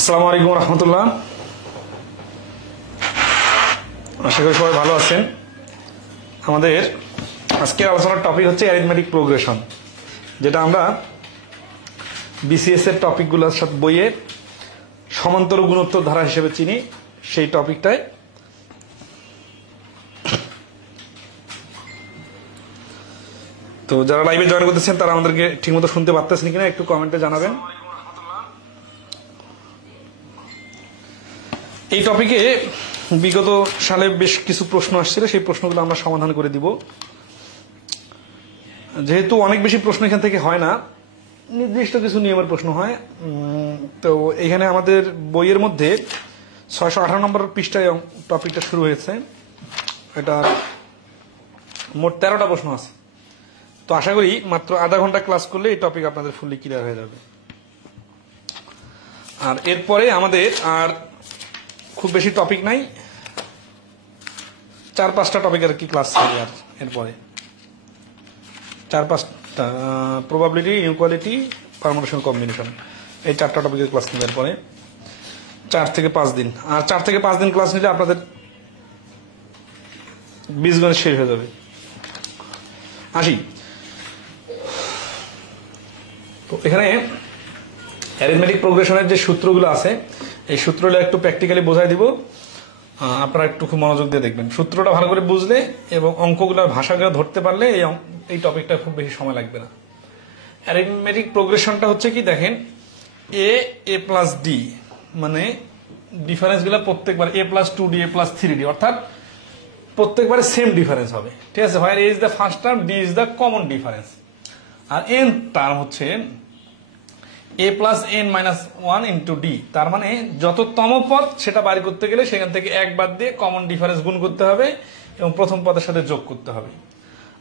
আসসালামু আলাইকুম রহমতুল্লাহ। আশা করি সবাই ভালো আছেন। আমাদের আজকের আলোচনার টপিক হচ্ছে অ্যারিথমেটিক প্রোগ্রেশন, যেটা আমরা বিসিএস এর টপিকগুলোর সাথে বইয়ে সমান্তর গুণোত্তর ধারা হিসেবে চিনি। সেই টপিকটায় তো যারা লাইভে জয়েন করতেছেন তারা আমাদেরকে ঠিকমতো শুনতে পারতেছেন কিনা একটু কমেন্টে জানাবেন। এই টপিকে বিগত সালে বেশ কিছু প্রশ্ন আসছিল, সেই প্রশ্নগুলো আমরা সমাধান করে দিব। যেহেতু অনেক বেশি প্রশ্ন এখান থেকে হয় না, নির্দিষ্ট কিছু নিয়মের প্রশ্ন হয়, তো এখানে আমাদের বইয়ের মধ্যে 618 নম্বর পৃষ্ঠায় টপিকটা শুরু হয়েছে। এটা মোট 13টা প্রশ্ন আছে। তো আশা করি মাত্র আধা ঘন্টা ক্লাস করলে এই টপিক আপনাদের ফুললি ক্লিয়ার হয়ে যাবে। আর এরপরে আমাদের আর খুব বেশি টপিক নাই, 4-5টা টপিক আর কি ক্লাস থাকবে। আর এরপরে 4-5টা প্রবাবিলিটি, ইনইকুয়ালিটি, পারমুটেশন, কম্বিনেশন, এই 4টা টপিকের ক্লাস নেবে এরপরে 4 থেকে 5 দিন। আর 4 থেকে 5 দিন ক্লাস নিলে আপনাদের বীজগণিত শেষ হয়ে যাবে। আসি, তো এখানে অ্যারিথমেটিক প্রোগ্রেশনের যে সূত্রগুলো আছে, এই সূত্রগুলো একটু প্র্যাকটিক্যালি বোঝাই দিব, আপনারা একটু খুব মনোযোগ দিয়ে দেখবেন। সূত্রটা ভালো করে বুঝলে এবং অঙ্কগুলোর ভাষাগুলো ধরতে পারলে এই টপিকটা খুব বেশি সময় লাগবে না। অ্যারিথমেটিক প্রোগ্রেশনটা হচ্ছে কি, দেখেন, এ প্লাস ডি, মানে ডিফারেন্সগুলো প্রত্যেকবার a plus 2d, a plus 3d, অর্থাৎ প্রত্যেকবারে সেম ডিফারেন্স হবে। ঠিক আছে, হয় a is the first term, d is the common difference, আর n টার্ম হচ্ছে a plus n minus 1 into D. তার মানে যততম পদ সেটা বাড়ি করতে গেলে সেখান থেকে এক বাদ দিয়ে কমন ডিফারেন্স গুণ করতে হবে এবং প্রথম পদের সাথে যোগ করতে হবে।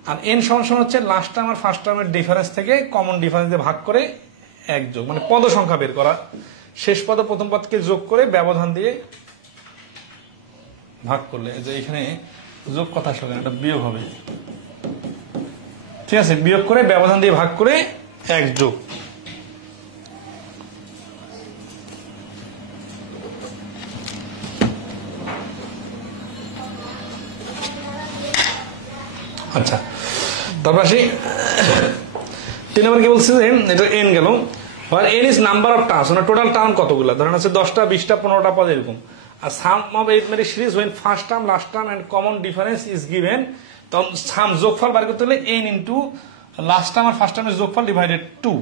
আর n সমান হচ্ছে লাস্ট টার্ম আর ফার্স্ট টার্মের ডিফারেন্স থেকে কমন ডিফারেন্স দিয়ে ভাগ করে এক যোগ, মানে পদ সংখ্যা বের করা। শেষ পদ প্রথম পদকে যোগ করে ব্যবধান দিয়ে ভাগ করলে, যে এখানে যোগ কথা আসলে এটা বিয়োগ হবে। ঠিক আছে, বিয়োগ করে ব্যবধান দিয়ে ভাগ করে এক যোগ। আচ্ছা, তারপর আসি 3 নম্বর কি বলছে, যে এটা এন গেল, n is number of terms, মানে টোটাল টার্ম কতগুলো, ধরেন আছে 10টা, 20টা, 15টা পদ এরকম। আর sum of arithmetic series when first term, last term and common difference is given, তখন সাম যোগফল বার করতে হলে এন ইন্টু লাস্ট টার্ম আর ফার্স্ট টার্মের যোগফল ডিভাইডেড 2।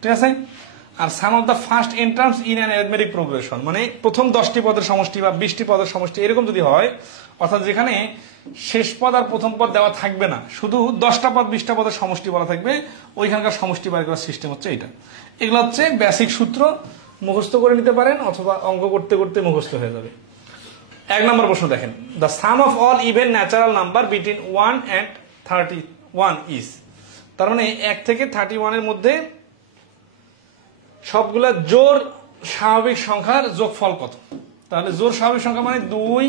ঠিক আছে, আর sum of the first n terms in an arithmetic progression, মানে প্রথম 10টি পদের সমষ্টি বা 20টি পদের সমষ্টি এরকম যদি হয়, অর্থাৎ যেখানে শেষ পদ আর প্রথম পদ দেওয়া থাকবে না, শুধু 10টা পদ 20টা পদের সমষ্টি বলা থাকবে, ওইখানকার সমষ্টি বার করার সিস্টেম হচ্ছে এটা। এগুলো হচ্ছে বেসিক সূত্র, মুখস্থ করে নিতে পারেন অথবা অঙ্ক করতে করতে মুখস্থ হয়ে যাবে। 1 নম্বর প্রশ্ন দেখেন, the some of all even natural number between 1 and 31 is, তার মানে 1 থেকে 31 এর মধ্যে সবগুলা জোড় স্বাভাবিক সংখ্যার যোগফল কত। তাহলে জোড় স্বাভাবিক সংখ্যা মানে 2,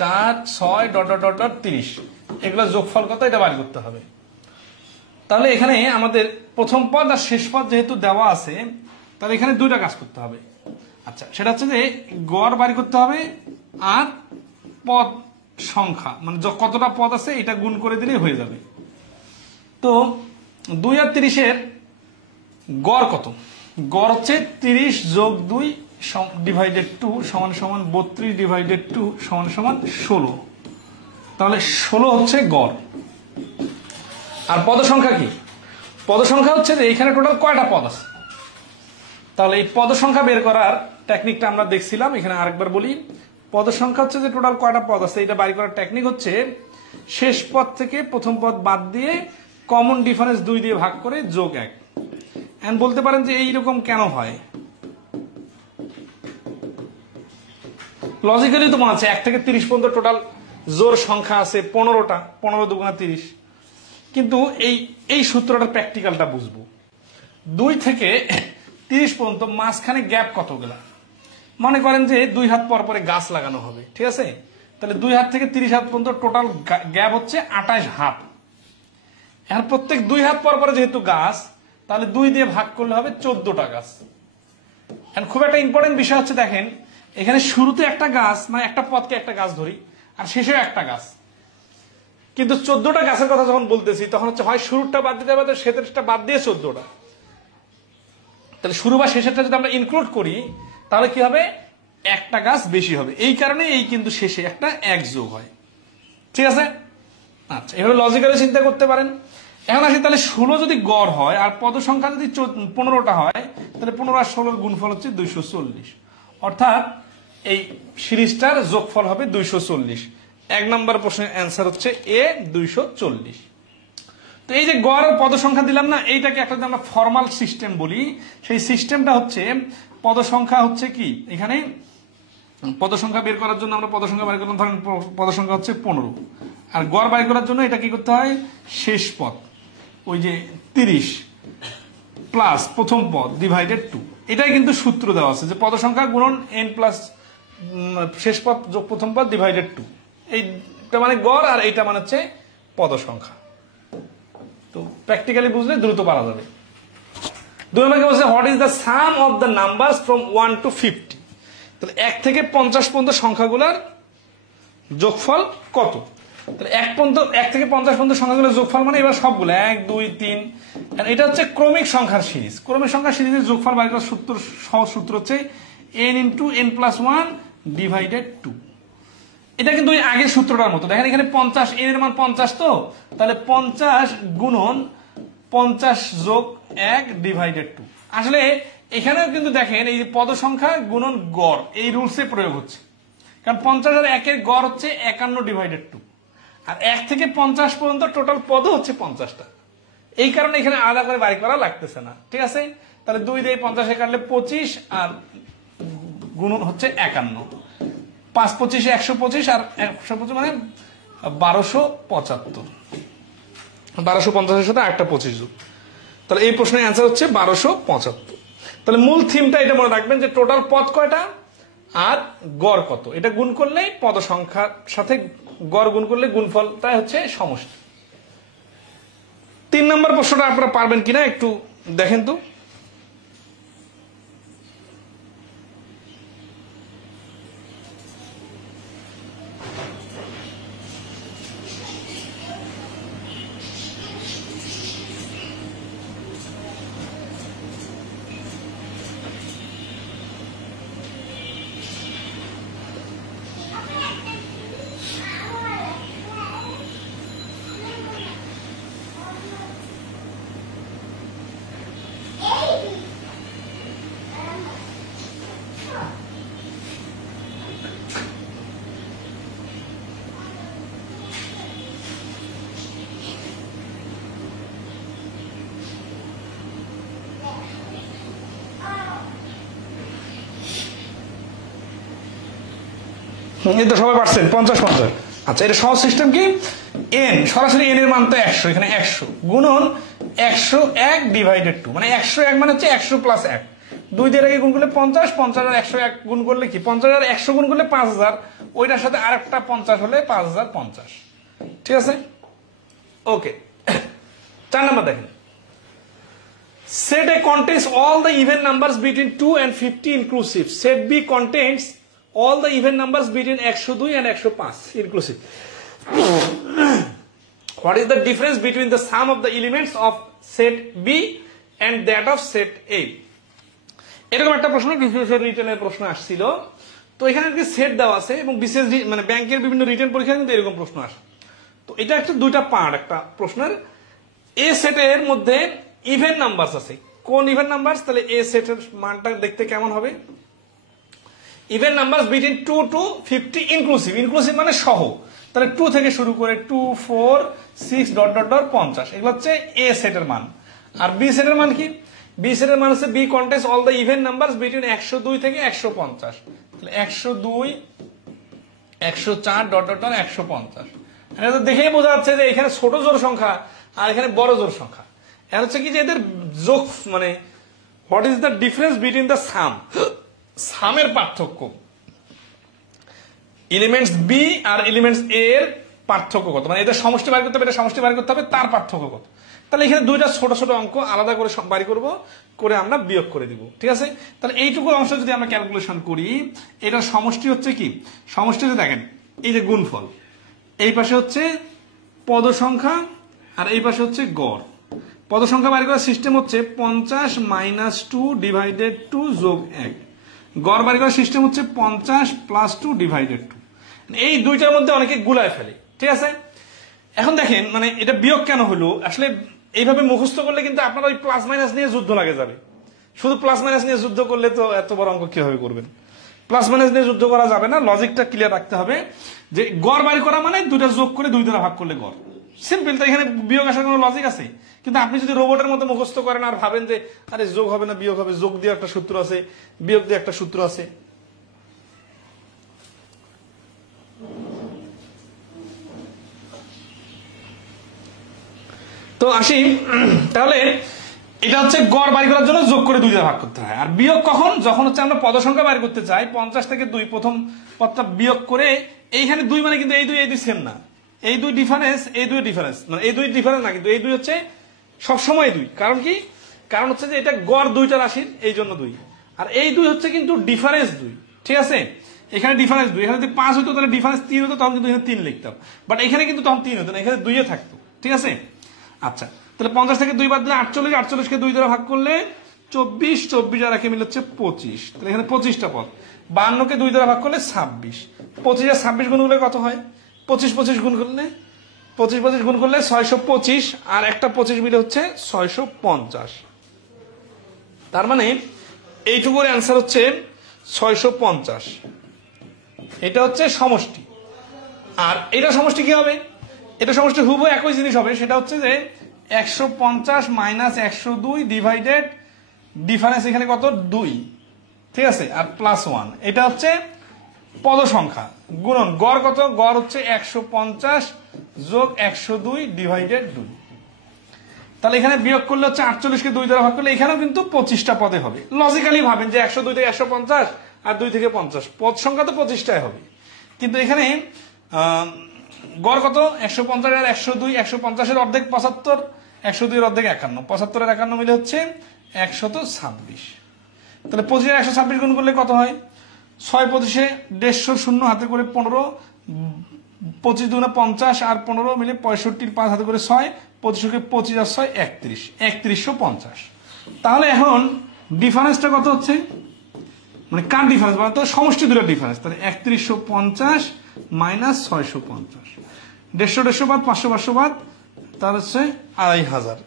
4, 6, ... 30, এগুলো যোগফল কত এটা বাড়ি করতে হবে। তাহলে এখানে আমাদের প্রথম পদ আর শেষ পদ যেহেতু দেওয়া আছে, তাহলে এখানে 2টা কাজ করতে হবে। আচ্ছা, সেটা হচ্ছে যে গড় বাড়ি করতে হবে আর পদ সংখ্যা, মানে কতটা পদ আছে এটা গুণ করে দিলেই হয়ে যাবে। তো 2 আর 30-এর গড় কত? গড় হচ্ছে 30 যোগ 2 ডিভাইডেড 2 সমান সমান 32 ডিভাইডেড 2 সমান সমান 16। তাহলে 16 হচ্ছে গড়। আর পদ সংখ্যা কি? পদ সংখ্যা হচ্ছে যে এখানে টোটাল কয়টা পদ আছে। তাহলে এই পদ সংখ্যা বের করার টেকনিকটা আমরা দেখছিলাম, এখানে আরেকবার বলি। পদ সংখ্যা হচ্ছে যে টোটাল কয়টা পদ আছে এটা বাড়ি করার টেকনিক হচ্ছে শেষ পদ থেকে প্রথম পদ বাদ দিয়ে কমন ডিফারেন্স 2 দিয়ে ভাগ করে যোগ 1। এখন বলতে পারেন যে এইরকম কেন হয়, লজিক্যালি তো মনে আছে 1 থেকে 30 পর্যন্ত টোটাল জোড় সংখ্যা আছে 15টা, 15 দুগুণা 30। কিন্তু এই সূত্রটার প্র্যাকটিক্যালটা বুঝবো। 2 থেকে 30 পর্যন্ত মাঝখানে গ্যাপ কতগুলা, মনে করেন যে 2 হাত পর পরে গাছ লাগানো হবে। ঠিক আছে, তাহলে 2 হাত থেকে 30 হাত পর্যন্ত টোটাল গ্যাপ হচ্ছে 28 হাত। এখন প্রত্যেক 2 হাত পর পরে যেহেতু গাছ, তাহলে 2 দিয়ে ভাগ করলে হবে 14টা গাছ। খুব একটা ইম্পর্টেন্ট বিষয় হচ্ছে দেখেন এখানে শুরুতে একটা গাছ মানে একটা পদকে একটা গাছ ধরি আর শেষেও একটা গাছ, কিন্তু 14টা গাছের কথা যখন বলতেছি তখন হচ্ছে হয় শুরুটা বাদ দিতে হবে শেষেরটা বাদ দিয়ে 14টা। তাহলে শুরু বা শেষেরটা যদি আমরা ইনক্লুড করি তাহলে কি হবে, একটা গাছ বেশি হবে। এই কারণে এই কিন্তু শেষে একটা এক যোগ হয়। ঠিক আছে, আচ্ছা এভাবে লজিক্যালি চিন্তা করতে পারেন। এখন আসি তাহলে 16 যদি গড় হয় আর পদ সংখ্যা যদি 15টা হয় তাহলে 15 আর 16 গুণফল হচ্ছে 240, অর্থাৎ এই সিরিজটার যোগফল হবে 240। 1 নম্বর প্রশ্নের অ্যান্সার হচ্ছে এ 240। তো এই যে গড় আর পদ সংখ্যা দিলাম না, এইটাকে একটা যদি আমরা ফর্মাল সিস্টেম বলি, সেই সিস্টেমটা হচ্ছে পদ সংখ্যা হচ্ছে কি, এখানে পদ সংখ্যা বের করার জন্য আমরা পদ সংখ্যা বের করলাম, ধরেন পদ সংখ্যা হচ্ছে 15, আর গড় বের করার জন্য এটা কি করতে হয়, শেষ পদ ওই যে 30 প্লাস প্রথম পদ ডিভাইডেড 2, এটাই কিন্তু সূত্র দেওয়া আছে যে পদ সংখ্যা গুণন n প্লাস শেষ পদ যোগ প্রথম পদ ডিভাইডেড 2, এইটা মানে গড় আর এইটা মানে হচ্ছে পদ সংখ্যা। তো প্র্যাকটিক্যালি বুঝলে দ্রুত পারা যাবে। 2 নম্বরে বলছে what is the some of the numbers from 1 to 50, তাহলে 1 থেকে 50 পর্যন্ত সংখ্যাগুলোর যোগফল কত। তাহলে 1 থেকে 50 পর্যন্ত সংখ্যাগুলোর যোগফল মানে এবার সবগুলো 1 2 3, এটা হচ্ছে ক্রমিক সংখ্যার সিরিজ। ক্রমিক সংখ্যার সিরিজের যোগফল বাইর করার সূত্র হচ্ছে n × n+1 ডিভাইডেড 2। এটা কিন্তু ওই আগের সূত্রটার মতো। দেখেন এখানে 50, n এর মান 50, তো তাহলে 50 গুণন 50 যোগ 1 ডিভাইডেড 2। আসলে এখানেও কিন্তু দেখেন এই যে পদ সংখ্যা গুণন গড় এই রুলসে প্রয়োগ হচ্ছে, কারণ 50 আর 1 এর গড় হচ্ছে 51 ডিভাইডেড 2, আর 1 থেকে 50 পর্যন্ত টোটাল পদও হচ্ছে 50টা। এই কারণে এখানে আলাদা করে বাড়ি করা লাগতেছে না। ঠিক আছে, তাহলে 2 দিয়ে 50 কাটলে 25 আর গুণন হচ্ছে 51, 5 25 125 আর 125 মানে 1275, 1250 সাথে একটা 25 যোগ, তাহলে এই প্রশ্নের অ্যান্সার হচ্ছে 1275। তাহলে মূল থিমটা এটা মনে রাখবেন যে টোটাল পদ কয়টা আর গড় কত, এটা গুণ করলেই পদ সংখ্যার সাথে গড় গুণ করলে গুণফলটাই হচ্ছে সমষ্টি। 3 নম্বর প্রশ্নটা আপনারা পারবেন কিনা একটু দেখেন তো। এই তো সবাই পারছেন 50 আচ্ছা এটা সহজ সিস্টেম কি, n সরাসরি n এর মান তো 100, এখানে 100 গুণন 101 ডিভাইডেড 2, মানে 101 মানে হচ্ছে 100 প্লাস 1, 2 দিয়ে আগে গুণ করলে 50, 50 আর 101 গুণ করলে কি 50 আর 100 গুণ করলে 5000, ওইটার সাথে আরেকটা 50 হলে 5050। ঠিক আছে, ওকে। 4 নাম্বার দেখেন, set A contains all the even numbers between 2 and 50 inclusive. Set B contains all the even numbers between 102 and 105 inclusive. What is the difference between the sum of the elements of set B and that of set A? এরকম একটা প্রশ্ন বিশেষ রিটেনের প্রশ্ন আসছিল। তো এখানে কি set দেওয়া আছে এবং বিশেষ মানে ব্যাংকের বিভিন্ন রিটেন পরীক্ষায় কিন্তু এরকম প্রশ্ন আসে। তো এটা একটা দুইটা পার্ট একটা প্রশ্নের। এ সেটের মধ্যে ইভেন নাম্বারস আছে, কোন ইভেন নাম্বারস, তাহলে এ সেটের মানটা দেখতে কেমন হবে, even numbers between 2 to 50 inclusive, inclusive মানে সহ, তাহলে 2 থেকে শুরু করে 2 4 6 ডট ডট ডট 50, এগুলো হচ্ছে এ সেটের মান। আর বি সেটের মান কি, বি সেটের মান হচ্ছে B contains all the even numbers between 102 থেকে 150, তাহলে 102 104 ডট ডট ডট 150। এটা তো দেখেই বোঝা যাচ্ছে যে এখানে ছোট জোড় সংখ্যা আর এখানে বড় জোড় সংখ্যা। এটা হচ্ছে কি যে এদের যোগ মানে what is the difference between the sum, সামের পার্থক্য, এলিমেন্টস বি আর এলিমেন্টস এ এর পার্থক্য কত, মানে এটা সমষ্টি বার করতে হবে, এটা সমষ্টি বার করতে হবে, তার পার্থক্য কত। তাহলে এখানে দুইটা ছোট ছোট অঙ্ক আলাদা করে বাড়ি করব, করে আমরা বিয়োগ করে দিব, ঠিক আছে। তাহলে এইটুকু অংশ যদি আমরা ক্যালকুলেশন করি, এটার সমষ্টি হচ্ছে কি, সমষ্টি হচ্ছে দেখেন এই যে গুণফল, এই পাশে হচ্ছে পদ সংখ্যা আর এই পাশে হচ্ছে গড়। পদ সংখ্যা বাইর করার সিস্টেম হচ্ছে 50 - 2 ডিভাইডেড 2 যোগ 1। গড় বাইর করার সিস্টেম হচ্ছে 50 + 2 ডিভাইডেড 2। এই দুইটার মধ্যে অনেকে গুলায় ফেলে, ঠিক আছে। এখন দেখেন মানে এটা বিয়োগ কেন হলো, আসলে এইভাবে মুখস্থ করলে কিন্তু আপনার ওই প্লাস মাইনাস নিয়ে যুদ্ধ লাগে যাবে। শুধু প্লাস মাইনাস নিয়ে যুদ্ধ করলে তো এত বড় অঙ্ক কিভাবে করবেন? প্লাস মাইনাস নিয়ে যুদ্ধ করা যাবে না, লজিকটা ক্লিয়ার রাখতে হবে যে গড় বাইর করা মানে দুইটা যোগ করে 2 দ্বারা ভাগ করলে গড়, সিম্পল। তো এখানে বিয়োগ আসার কোনো লজিক আছে? কিন্তু আপনি যদি রোবটের মতো মুখস্থ করেন আর ভাবেন যে আরে যোগ হবে না বিয়োগ হবে, যোগ দিয়ে একটা সূত্র আছে, বিয়োগ দিয়ে একটা সূত্র আছে। তো আসি, তাহলে এটা হচ্ছে গড় বাইর করার জন্য যোগ করে 2 দ্বারা ভাগ করতে হয়। আর বিয়োগ কখন? যখন হচ্ছে আমরা পদ সংখ্যা বাইর করতে চাই, 50 থেকে 2 প্রথম পদটা বিয়োগ করে, এইখানে 2 মানে কিন্তু এই দুই সেম না, এই দুই ডিফারেন্স, এই দুই ডিফারেন্স, মানে এই দুই ডিফারেন্স না, কিন্তু এই দুই হচ্ছে সবসময় 2। কারণ কি? কারণ হচ্ছে যে এটা গড় 2টা রাশির, এই জন্য 2। আর এই 2 হচ্ছে কিন্তু ডিফারেন্স 2, ঠিক আছে। এখানে ডিফারেন্স 2, এখানে যদি 5 হতো তাহলে ডিফারেন্স 3 হতো, তখন কিন্তু এখানে 3 লিখতাম, বাট এখানে কিন্তু তখন 3 হতো না, এখানে 2 থাকতো, ঠিক আছে। আচ্ছা, তাহলে 50 থেকে 2 বাদ দিলে 48, 48কে 2 দ্বারা ভাগ করলে 24, 24 আর 1 মিলে হচ্ছে 25, তাহলে এখানে 25টা পদ। 52কে 2 দ্বারা ভাগ করলে 26, 25 আর 26 গুণ করলে কত হয়? 25 25 গুণ করলে 25 25 গুণ করলে 625, আর একটা 25 মিলে হচ্ছে 650। তার মানে এইটুকুর অ্যান্সার হচ্ছে 650। এটা হচ্ছে সমষ্টি। আর এটা সমষ্টি কি হবে? এটা সমষ্টি হুবহু একই জিনিস হবে, সেটা হচ্ছে যে 150 - 102 ডিভাইডেড ডিফারেন্স এখানে কত 2, ঠিক আছে, আর +1। এটা হচ্ছে পদ সংখ্যা গুণন গড় কত? গড় হচ্ছে 150 যোগ 102 ডিভাইডেড 2। তাহলে এখানে বিয়োগ করলে হচ্ছে 48কে 2 দ্বারা ভাগ করলে এখানেও কিন্তু 25টা পদে হবে। লজিক্যালি ভাবেন যে 102 থেকে 150 আর 2 থেকে 50, পদ সংখ্যা তো 25টাই হবে। কিন্তু এখানে গড় কত? 150 আর 102, 150-এর অর্ধেক 75, 102-এর অর্ধেক 51, 75 আর 51 মিলে হচ্ছে 126। তাহলে 25 আর 126 গুণ করলে কত হয়? 6 25-এ 150, শূন্য হাতে করে 15, 25 দুগুণে 50 আর 15 মিলে 65, 5 হাতে করে 6, 25কে 25 আর 6 31, 3150। তাহলে এখন ডিফারেন্সটা কত হচ্ছে? মানে কার ডিফারেন্স বলতো? সমষ্টি দুটোর ডিফারেন্স। তাহলে 3150 - 650, 150 বাদ, 500 বাদ, তার হচ্ছে 2500।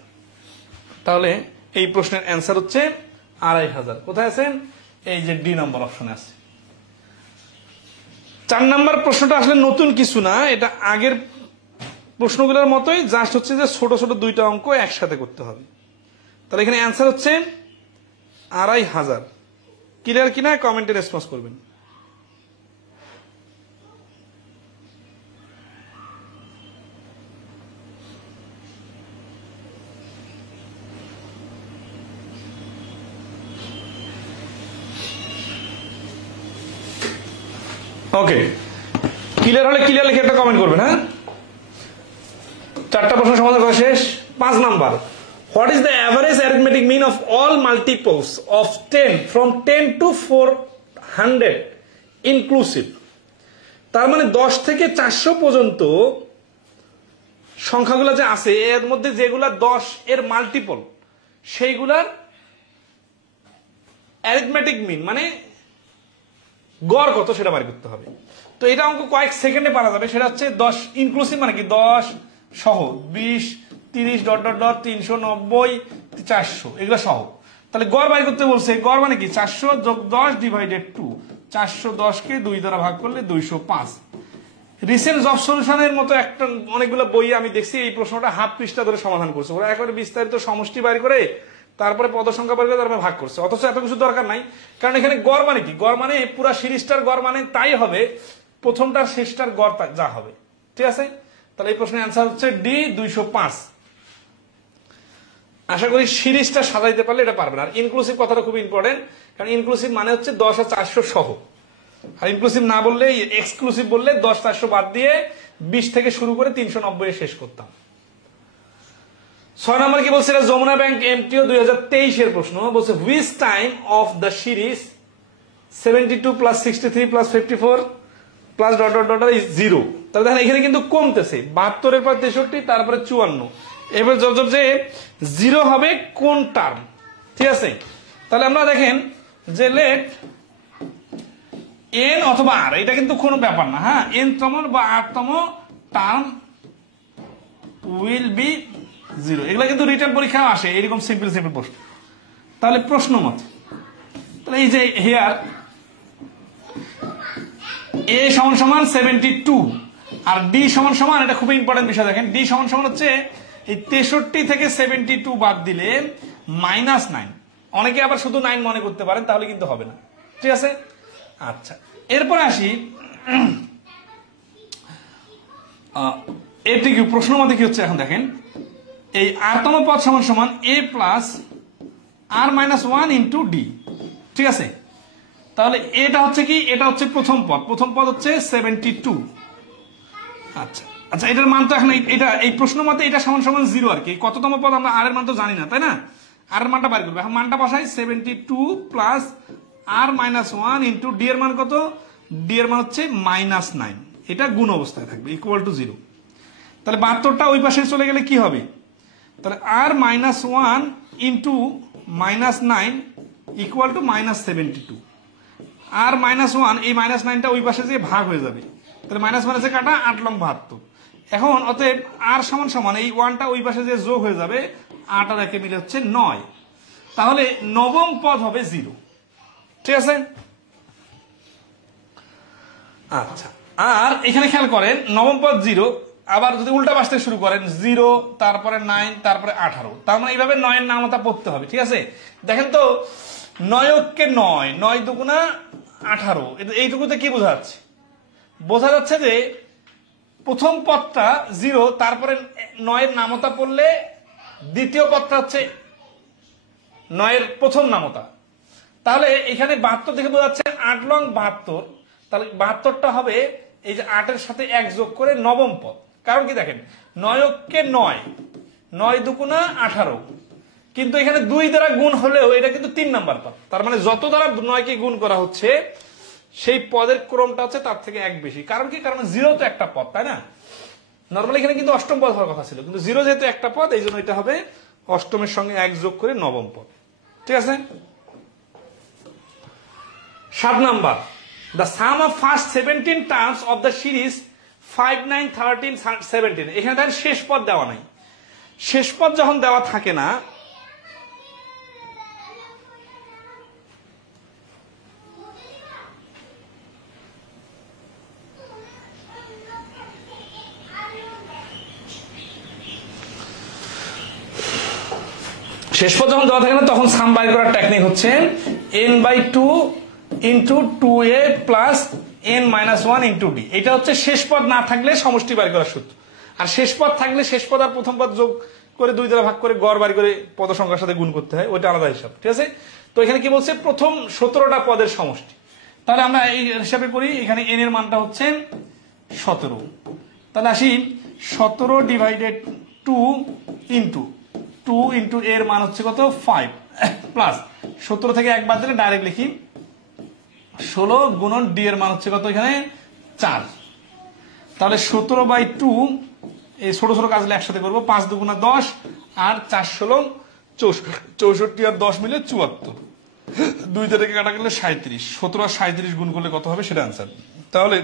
তাহলে এই প্রশ্নের অ্যান্সার হচ্ছে 2500। কোথায় আছেন? এই যে ডি নম্বর অপশনে আছে। 4 নম্বর প্রশ্নটা আসলে নতুন কিছু না, এটা আগের প্রশ্নগুলোর মতোই, জাস্ট হচ্ছে যে ছোট ছোট 2টা অঙ্ক একসাথে করতে হবে। তাহলে এখানে অ্যান্সার হচ্ছে 2500। ক্লিয়ার কিনা কমেন্টে রেসপন্স করবেন। ওকে, ক্লিয়ার হলে ক্লিয়ার লিখে একটা কমেন্ট করবেন। হ্যাঁ, 4টা প্রশ্ন সমাধান করা শেষ। 5 number, what is the average arithmetic mean of all multiples of 10 from 10 to 400 inclusive? তার মানে 10 থেকে 400 পর্যন্ত সংখ্যাগুলো যে আছে, এর মধ্যে যেগুলা 10 এর মাল্টিপল, সেইগুলার অ্যারিথমেটিক মিন মানে গড় কত সেটা বের করতে হবে। তো এটা অঙ্ক কয়েক সেকেন্ডে পারা যাবে। সেটা হচ্ছে 10 ইনক্লুসিভ মানে কি 10 সহ 20 30 ... 390 400 এগুলো সহ। তাহলে গড় বের করতে বলছে, গড় মানে কি 400 যোগ 10 ডিভাইডেড 2, 410কে 2 দ্বারা ভাগ করলে 205। রিসেন্ট জব সলিউশনের মতো একটা অনেকগুলো বই আমি দেখছি এই প্রশ্নটা হাফ পৃষ্ঠা ধরে সমাধান করছে। ওরা একেবারে বিস্তারিত সমষ্টি বের করে তারপরে পদ সংখ্যা বের করে তারপরে ভাগ করছে, অথচ এত কিছু দরকার নাই। কারণ এখানে গড় মানে কি, গড় মানে পুরো সিরিজটার গড় মানে তাই হবে, প্রথমটার শেষটার গড় যা হবে, ঠিক আছে। তাহলে এই প্রশ্নের অ্যান্সার হচ্ছে ডি 205। আশা করি সিরিজটা সাজাইতে পারলে এটা পারবেন। আর ইনক্লুসিভ কথাটা খুব ইম্পর্টেন্ট, কারণ ইনক্লুসিভ মানে হচ্ছে 10 আর 400 সহ। আর ইনক্লুসিভ না বললে, এক্সক্লুসিভ বললে 10 400 বাদ দিয়ে 20 থেকে শুরু করে 390 শেষ করতাম। 6 নম্বর কি বলছে, যমুনা ব্যাংক এমটিও 2023 এর প্রশ্ন, বলছে which time of the series 72 plus 63 plus 54 plus dot dot dot is 0। তাহলে দেখেন এখানে কিন্তু কমতেছে, 72 এর পর 63, তারপরে 54, এবার যত যে 0 হবে কোন টার্ম, ঠিক আছে। তাহলে আমরা দেখেন যে লেট এন অথবা আর, এটা কিন্তু কোনো ব্যাপার না, হ্যাঁ, এন তম বা আর তম টার্ম উইল বি 0। এগুলো কিন্তু রিটার্ন পরীক্ষাও আসে এরকম সিম্পল সিম্পল প্রশ্ন। তাহলে প্রশ্ন মত, তাহলে এই যে হিয়ার এ সমান সমান 72 আর ডি সমান সমান, এটা খুব ইম্পর্টেন্ট বিষয়, দেখেন ডি সমান সমান হচ্ছে এই 63 থেকে 72 বাদ দিলে -9। অনেকে আবার শুধু 9 মনে করতে পারেন, তাহলে কিন্তু হবে না, ঠিক আছে। আচ্ছা, এরপরে আসি এটি কি প্রশ্ন মতে কি হচ্ছে, এখন দেখেন এই আর তম পদ সমান সমান এ প্লাস আর মাইনাস 1 ইন্টু ডি, ঠিক আছে। তাহলে এটা হচ্ছে কি, এটা হচ্ছে প্রথম পদ, প্রথম পদ হচ্ছে 72। আচ্ছা আচ্ছা, এটার মান তো এখন এটা এই প্রশ্ন মতে এটা সমান সমান 0 আর কি, কততম পদ আমরা আর এর মান তো জানি না, তাই না। আর এর মানটা বের করবে, এখন মানটা বসাই 72 প্লাস আর মাইনাস 1 ইন্টু ডি এর মান কত, ডি এর মান হচ্ছে -9, এটা গুণ অবস্থায় থাকবে ইকুয়াল টু 0। তাহলে 72টা ওই পাশে চলে গেলে কি হবে, তাহলে আর -1 ইন্টু -9 ইকুয়াল টু -72, আর -1 এই -9টা ওই পাশে যে ভাগ হয়ে যাবে, তাহলে মাইনাস মাইনাসে কাটা 8 লং 72। এখন অতএব আর সমান সমান এই 1টা ওই পাশে যে যোগ হয়ে যাবে, 8 আর 1 মিলে হচ্ছে 9। তাহলে নবম পদ হবে 0, ঠিক আছে। আচ্ছা, আর এখানে খেয়াল করেন নবম পদ 0, আবার যদি উল্টা বাসতে শুরু করেন 0 তারপরে 9 তারপরে 18, তার মানে এইভাবে 9 এর নামতা পড়তে হবে, ঠিক আছে। দেখেন তো 9কে 9, 9 দুগুণা 18, এইটুকুতে কি বোঝা যাচ্ছে, বোঝা যাচ্ছে যে প্রথম পদটা 0, তারপরে 9 এর নামতা পড়লে দ্বিতীয় পদটা হচ্ছে 9 এর প্রথম নামতা। তাহলে এখানে 72 দেখে বোঝা যাচ্ছে 8 লং 72, তাহলে 72টা হবে এই যে 8 এর সাথে 1 যোগ করে নবম পদ। কারণ কি দেখেন 9কে 9, 9 দুগুণা 18, কিন্তু এখানে 2 দ্বারা গুণ হলেও এটা কিন্তু 3 নাম্বার পদ, তার মানে যত দ্বারা 9কে গুণ করা হচ্ছে সেই পদের ক্রমটা হচ্ছে তার থেকে 1 বেশি। কারণ কি, কারণ 0 তো একটা পদ, তাই না। নর্মালি এখানে কিন্তু অষ্টম পদ হওয়ার কথা ছিল, কিন্তু 0 যেহেতু একটা পদ, এই জন্য এটা হবে অষ্টমের সঙ্গে 1 যোগ করে নবম পদ, ঠিক আছে। 7 number, the sum of first 17 terms of the series 5, 9, 13, 17, এখানে তার শেষ পদ দেওয়া নাই। শেষ পদ যখন দেওয়া থাকে না, শেষ পদ যখন দেওয়া থাকে না, তখন সাম বাইর করার টেকনিক হচ্ছে n/2 into 2a plus n-1 into d। এটা হচ্ছে শেষ পদ না থাকলে সমষ্টি বাইর করার সূত্র, আর শেষ পদ থাকলে শেষ পদ আর প্রথম পদ যোগ করে 2 দ্বারা ভাগ করে গড় বাইর করে পদ সংখ্যার সাথে গুণ করতে হয়, ওইটা আলাদা হিসাব, ঠিক আছে। তো এখানে কি বলছে, প্রথম 17টা পদের সমষ্টি। তাহলে আমরা এই হিসাবে করি, এখানে n এর মানটা হচ্ছে 17, তাহলে আসি 17 ডিভাইডেড 2 ইন্টু এর মান হচ্ছে কত 5 প্লাস 17 থেকে 1 বাদ দিলে ডাইরেক্ট লিখি 16 গুণন ডি এর মান হচ্ছে কত এখানে 4। তাহলে 17/2, এই ছোট ছোট কাজগুলো একসাথে করবো, 5 দুগুণা 10 আর 4 16 64 আর 10 মিলে 74, 2 থেকে কাটা গেলে 37, 17 আর 37 গুণ করলে কত হবে সেটা आंसर। তাহলে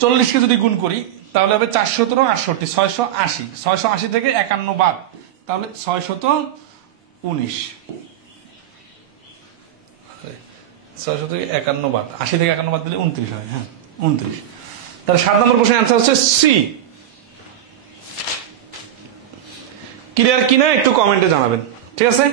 40 কে যদি গুণ করি তাহলে হবে 4 17 68, 680, 680 থেকে 51 বাদ, তাহলে 619, 600 থেকে 51 বাদ, 80 থেকে 51 বাদ দিলে 29 হয়, হ্যাঁ 29। তাহলে 7 নম্বর প্রশ্নের आंसर হচ্ছে সি। ক্লিয়ার কিনা একটু কমেন্টে জানাবেন, ঠিক আছে।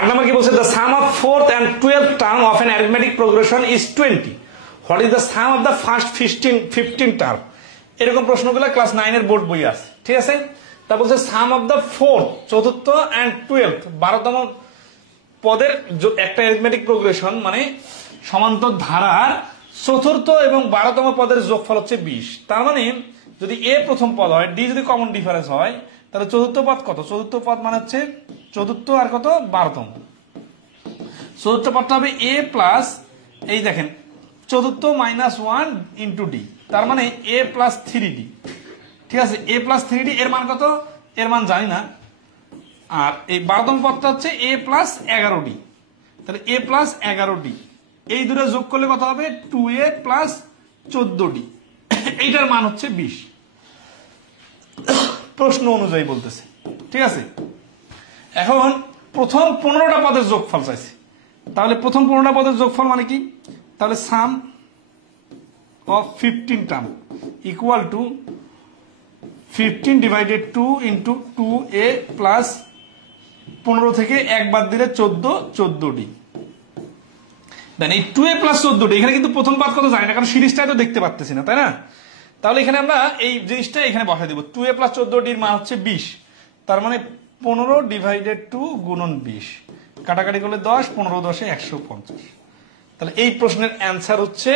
8 নাম্বার কি বলছে, the some of 4th and 12th term of an arithmetic progression is 20, what is the some of the first 15 term. এরকম প্রশ্নগুলো ক্লাস 9 এর বোর্ড বই আছে, ঠিক আছে। তা বলছে সাম অফ দ্য 4th চতুর্থ অ্যান্ড 12th 12তম পদের একটা অ্যারিথমেটিক প্রোগ্রেশন মানে সমান্তর ধারার চতুর্থ এবং 12তম পদের যোগফল হচ্ছে 20। তার মানে যদি এ প্রথম পদ হয়, ডি যদি কমন ডিফারেন্স হয়, তাহলে চতুর্থ পদ কত? চতুর্থ পদ মানে হচ্ছে চতুর্থ আর কত 12তম। চতুর্থ পদটা হবে এ প্লাস, এই দেখেন চতুর্থ -1 ইন্টু ডি, তার মানে এ প্লাস 3d, ঠিক আছে। এ প্লাস 3d এর মান কত? এর মান জানি না। আর এই 12তম পদটা হচ্ছে এ প্লাস 11d, তাহলে এ প্লাস 11d এই দুটো যোগ করলে কত হবে? 2a প্লাস 14d, এইটার মান হচ্ছে 20 প্রশ্ন অনুযায়ী বলতেছে, ঠিক আছে। এখন প্রথম 15টা পদের যোগফল চাইছে, তাহলে প্রথম 15টা পদের যোগফল মানে কি? তাহলে sum of 15 term equal to 15 divided 2 into 2a plus 15 থেকে 1 বাদ দিলে 14d। দেন এই 2a প্লাস 14d, এখানে কিন্তু প্রথম পাদ কত জানি না, কারণ সিরিজটাই তো দেখতে পাচ্তেছি না, তাই না? তাহলে এখানে আমরা এই জিনিসটা এখানে বসাই দিব। 2a প্লাস 14d এর মান হচ্ছে 20, তার মানে 15 ডিভাইডেড 2 গুণন 20, কাটাকাটি করলে 10, 15 10 150। তাহলে এই প্রশ্নের অ্যান্সার হচ্ছে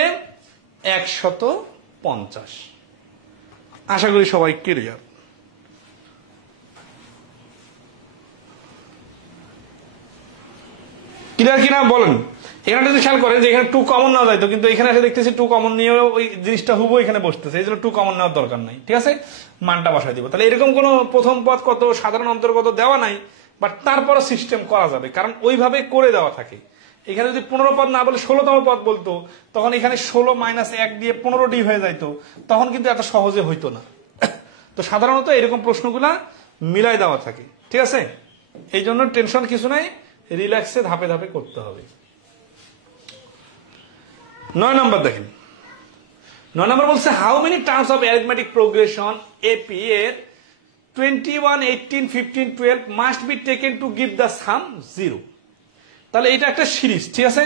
150। আশা করি সবাই ক্লিয়ার। ক্লিয়ার কিনা বলেন। এখানে যদি খেয়াল করেন যে এখানে 2 কমন নেওয়া যাইতো, কিন্তু এখানে এসে দেখতেছি 2 কমন নিয়েও ওই জিনিসটা হুবহু এখানে বসতেছে, এই জন্য 2 কমন নেওয়ার দরকার নাই, ঠিক আছে। মানটা বসাই দিব। তাহলে এরকম কোনো প্রথম পদ কত, সাধারণ অন্তর্গত দেওয়া নাই, বাট তারপরও সিস্টেম করা যাবে, কারণ ওইভাবে করে দেওয়া থাকে। এখানে যদি 15 পদ না বলে 16তম পদ বলতো, তখন এখানে 16 - 1 দিয়ে 15d হয়ে যাইতো, তখন কিন্তু এত সহজে হইতো না। তো সাধারণত এরকম প্রশ্নগুলা মিলাই দেওয়া থাকে, ঠিক আছে। এই জন্য টেনশন কিছু নাই, রিল্যাক্সে ধাপে ধাপে করতে হবে। 9 নম্বর দেখেন, 9 নম্বর বলছে how many terms of arithmetic progression AP এর 21, 18, 15, 12 must be taken to give the sum 0। তাহলে এটা একটা সিরিজ, ঠিক আছে।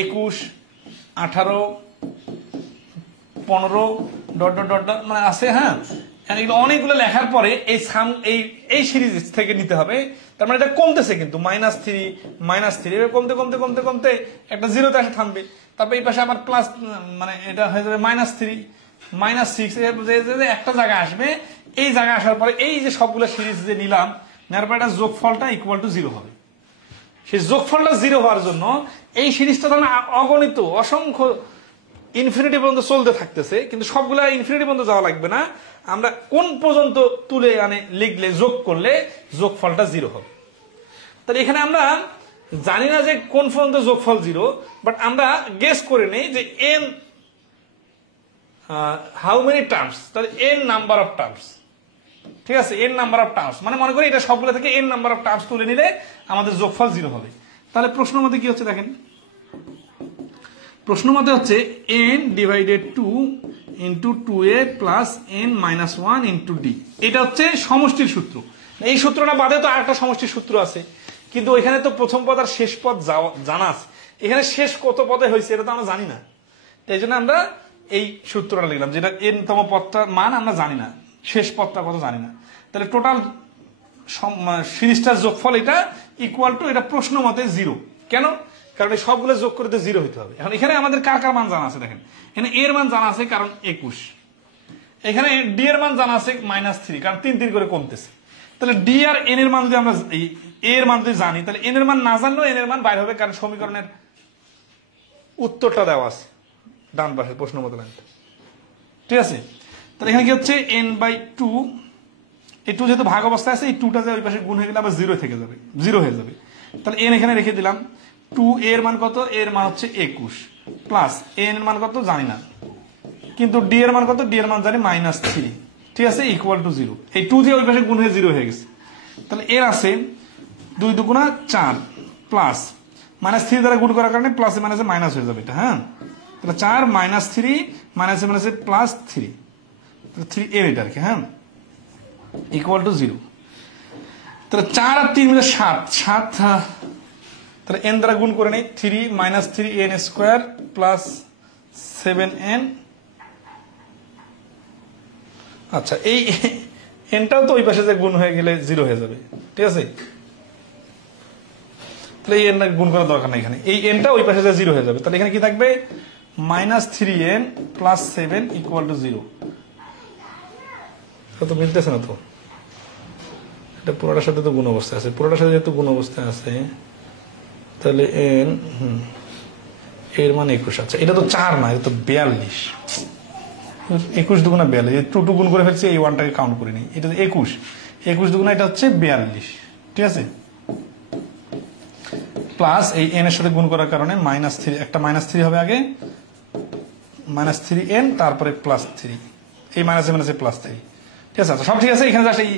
21, 18, 15 ডট ডট ডট মানে আছে, হ্যাঁ। এগুলো অনেকগুলো লেখার পরে এই সাম এই সিরিজ থেকে নিতে হবে। তার মানে এটা কমতেছে কিন্তু -3 কমতে কমতে কমতে কমতে একটা 0তে এসে থামবে। তারপর এই পাশে আবার প্লাস, মানে এটা হয়ে যাবে -3, -6, একটা জায়গা আসবে। এই জায়গা আসার পরে এই যে সবগুলো সিরিজ যে নিলাম, নেওয়ার পর এটা যোগফলটা ইকুয়াল টু 0 হবে। সেই যোগফলটা 0 হওয়ার জন্য এই সিরিজটা ধরেন অগণিত অসংখ্য ইনফিনিটি পর্যন্ত চলতে থাকতেছে, কিন্তু সবগুলা ইনফিনিটি পর্যন্ত যাওয়া লাগবে না। আমরা কোন পর্যন্ত তুলে লিখলে, যোগ করলে যোগফলটা 0 হবে। তাহলে এখানে আমরা জানি না যে কোন পর্যন্ত যোগফল 0, বাট আমরা গেস করে নেই যে n হাউ মেনি টার্মস, তাহলে n নাম্বার অফ টার্মস, ঠিক আছে। n নাম্বার অফ টার্মস মানে মনে করি এটা সবগুলো থেকে n নাম্বার অফ টার্মস তুলে নিলে আমাদের যোগফল 0 হবে। তাহলে প্রশ্ন মতে কি হচ্ছে দেখেন, প্রশ্ন মতে হচ্ছে n divided 2 into 2a plus n -1 into d। এটা হচ্ছে সমষ্টির সূত্র। এই সূত্রটা বাদে তো আরেকটা সমষ্টির সূত্র আছে, কিন্তু ওইখানে তো প্রথম পদ আর শেষ পদ জানা আছে। এখানে শেষ কত পদে হয়েছে এটা তো আমরা জানি না, এই জন্য আমরা এই সূত্রটা লিখলাম, যেটা n তম পদটার মান আমরা জানি না, শেষ পদটা কত জানি না। তাহলে টোটাল সিরিজটার যোগফল এটা ইকুয়াল টু, এটা প্রশ্ন মতে 0। কেন? কারণ এই সবগুলো যোগ করে 0 হইতে হবে। এখন এখানে আমাদের কার কার মান জানা আছে দেখেন, এখানে এর মান জানা আছে কারণ 21, এখানে ডি এর মান জানা আছে -3 কারণ 3 3 করে কমতেছে। তাহলে ডি আর এন এর মান যদি আমরা এর মান যদি জানি, তাহলে এন এর মান না জানলেও এন এর মান বাইর হবে, কারণ সমীকরণের উত্তরটা দেওয়া আছে ডান পাশে প্রশ্ন মতো লাইনটা, ঠিক আছে। তাহলে এখানে কি হচ্ছে n/2, এই 2 যেহেতু ভাগ অবস্থায় আছে, এই 2টা যে ওই পাশে গুণ হয়ে গেলে আবার 0 থেকে যাবে, 0 হয়ে যাবে। তাহলে n এখানে রেখে দিলাম, 2 এর মান কত, এর মান হচ্ছে 21 প্লাস n এর মান কত জানি না, কিন্তু ডি এর মান কত, ডি এর মান জানি -3, ঠিক আছে, ইকুয়াল টু 0। এই 2 দিয়ে ওই পাশে গুণ হয়ে 0 হয়ে গেছে। তাহলে এর আছে 2 দুগুণা 4 প্লাস -3 দ্বারা গুণ করার কারণে প্লাসে মাইনাসে মাইনাস হয়ে যাবে এটা, হ্যাঁ। তাহলে 4 -3 মাইনাসে মাইনাসে +3, 3 এর এটা আর কি, হ্যাঁ, ইকুয়াল টু 0। তাহলে 4 আর 3 মিলে 7, 7 তাহলে n দ্বারা গুণ করে নেই, 3 - 3n স্কয়ার প্লাস 7n। আচ্ছা, এই এনটাও তো ওই পাশে যে গুণ হয়ে গেলে 0 হয়ে যাবে, ঠিক আছে? তাহলে এই এনটা গুণ করার দরকার নেই এখানে, এই এনটা ওই পাশে যে 0 হয়ে যাবে। তাহলে এখানে কি থাকবে, -3n প্লাস 7 ইকুয়াল টু 0। তো মিলতেছে না তো, এটা পুরোটার সাথে তো গুণ অবস্থায় আছে, পুরোটার সাথে যেহেতু গুণ অবস্থায় আছে তাহলে n এর মান 21। আচ্ছা, এটা তো 4 না, এটা তো 42। 21 দুগুণা 42, 2 গুণ করে ফেলছি, এই ওয়ানটাকে কাউন্ট করে নিই। এটা 21 দুগুণা এটা হচ্ছে 42, ঠিক আছে? প্লাস এই n এর সাথে গুণ করার কারণে -3, একটা -3 হবে আগে, -3n তারপরে +3, এই মাইনাসে মাইনাসে +3, ঠিক আছে? আচ্ছা, সব ঠিক আছে। এখানে জাস্ট এই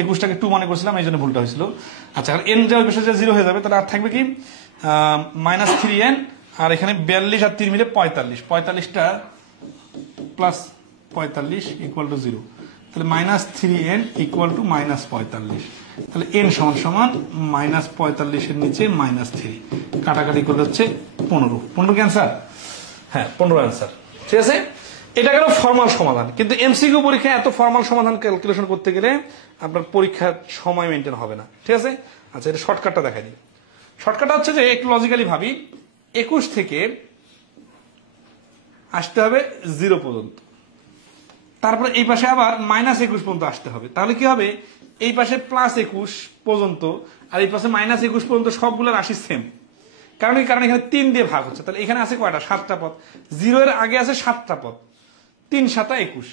21টাকে 2 মনে করছিলাম, এই জন্য ভুলটা হয়েছিল। আচ্ছা, আর n যা ওই পাশে 0 হয়ে যাবে, তাহলে আর থাকবে কি, -3n, আর এখানে 42 আর 3 মিলে 45, 45টা প্লাস 45 ইকুয়াল টু 0। তাহলে -3n ইকুয়াল টু -45। তাহলে n সমান সমান -45 এর নিচে -3, কাটাকাটি করলে হচ্ছে 15। 15 কি অ্যান্সার? হ্যাঁ, 15 অ্যান্সার, ঠিক আছে? এটা গেল ফর্মাল সমাধান। কিন্তু এমসিকিউ পরীক্ষায় এত ফর্মাল সমাধান ক্যালকুলেশন করতে গেলে আপনার পরীক্ষার সময় মেনটেন হবে না, ঠিক আছে? আচ্ছা, এটা শর্টকাটটা দেখাই দিই। শর্টকাটটা হচ্ছে যে একটু লজিক্যালি ভাবি, 21 থেকে আসতে হবে 0 পর্যন্ত, তারপরে এই পাশে আবার -21 পর্যন্ত আসতে হবে। তাহলে কি হবে, এই পাশে +21 পর্যন্ত আর এই পাশে -21 পর্যন্ত সবগুলো রাশি সেম। কারণ এখানে 3 দিয়ে ভাগ হচ্ছে। তাহলে এখানে আছে কয়টা, 7টা পদ। 0 এর আগে আছে 7টা পদ, 3 × 7 = 21,